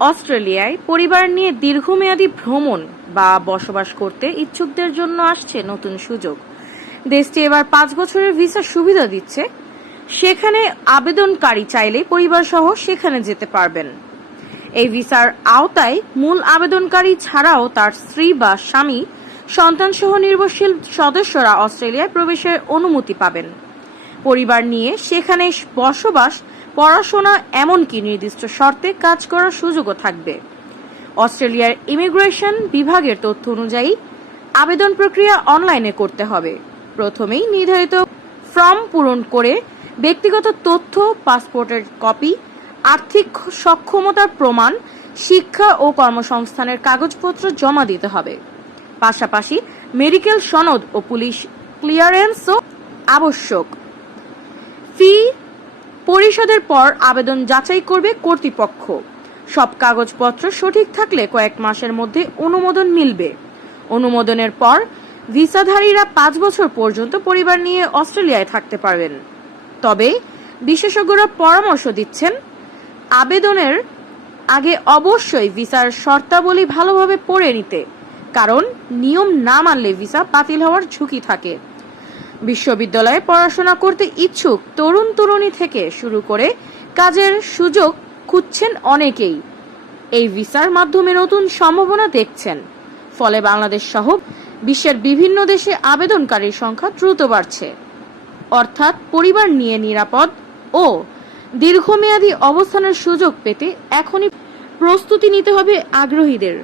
অস্ট্রেলিয়ায় পরিবার নিয়ে দীর্ঘমেয়াদী ভ্রমণ বা বসবাস করতে ইচ্ছুকদের জন্য আসছে নতুন সুযোগ। দেশটি এবার 5 বছরের ভিসার সুবিধা দিচ্ছে। সেখানে আবেদনকারী চাইলে পরিবার সহ সেখানে যেতে পারবেন। এই ভিসার আওতায় মূল আবেদনকারী ছাড়াও তার স্ত্রী বা স্বামী, সন্তানসহ নির্ভরশীল সদস্যরা অস্ট্রেলিয়ায় প্রবেশের অনুমতি পাবেন। পরিবার নিয়ে সেখানে বসবাস, পড়াশোনা, এমনকি নির্দিষ্ট শর্তে কাজ করার সুযোগও থাকবে। অস্ট্রেলিয়ার ইমিগ্রেশন বিভাগের তথ্য অনুযায়ী আবেদন প্রক্রিয়া অনলাইনে করতে হবে। প্রথমেই নির্ধারিত ফর্ম পূরণ করে ব্যক্তিগত তথ্য, পাসপোর্টের কপি, আর্থিক সক্ষমতার প্রমাণ, শিক্ষা ও কর্মসংস্থানের কাগজপত্র জমা দিতে হবে। পাশাপাশি মেডিকেল সনদ ও পুলিশ ক্লিয়ারেন্সও আবশ্যক। ফি পরিশোধের পর আবেদন যাচাই করবে কর্তৃপক্ষ। সব কাগজপত্র সঠিক থাকলে কয়েক মাসের মধ্যে অনুমোদন মিলবে। অনুমোদনের পর ভিসাধারীরা 5 বছর পর্যন্ত পরিবার নিয়ে অস্ট্রেলিয়ায় থাকতে পারবেন। তবে বিশেষজ্ঞরা পরামর্শ দিচ্ছেন, আবেদনের আগে অবশ্যই ভিসার শর্তাবলী ভালোভাবে পড়ে নিতে, কারণ নিয়ম না মানলে ভিসা বাতিল হওয়ার ঝুঁকি থাকে। বিশ্ববিদ্যালয়ে পড়াশোনা করতে ইচ্ছুক তরুণ-তরুণী থেকে শুরু করে কাজের সুযোগ খুঁজছেন অনেকেই এই ভিসার মাধ্যমে নতুন সম্ভাবনা দেখছেন। ফলে বাংলাদেশ সহ বিশ্বের বিভিন্ন দেশে আবেদনকারীর সংখ্যা দ্রুত বাড়ছে। অর্থাৎ পরিবার নিয়ে নিরাপদ ও দীর্ঘমেয়াদী অবস্থানের সুযোগ পেতে এখনই প্রস্তুতি নিতে হবে আগ্রহীদের।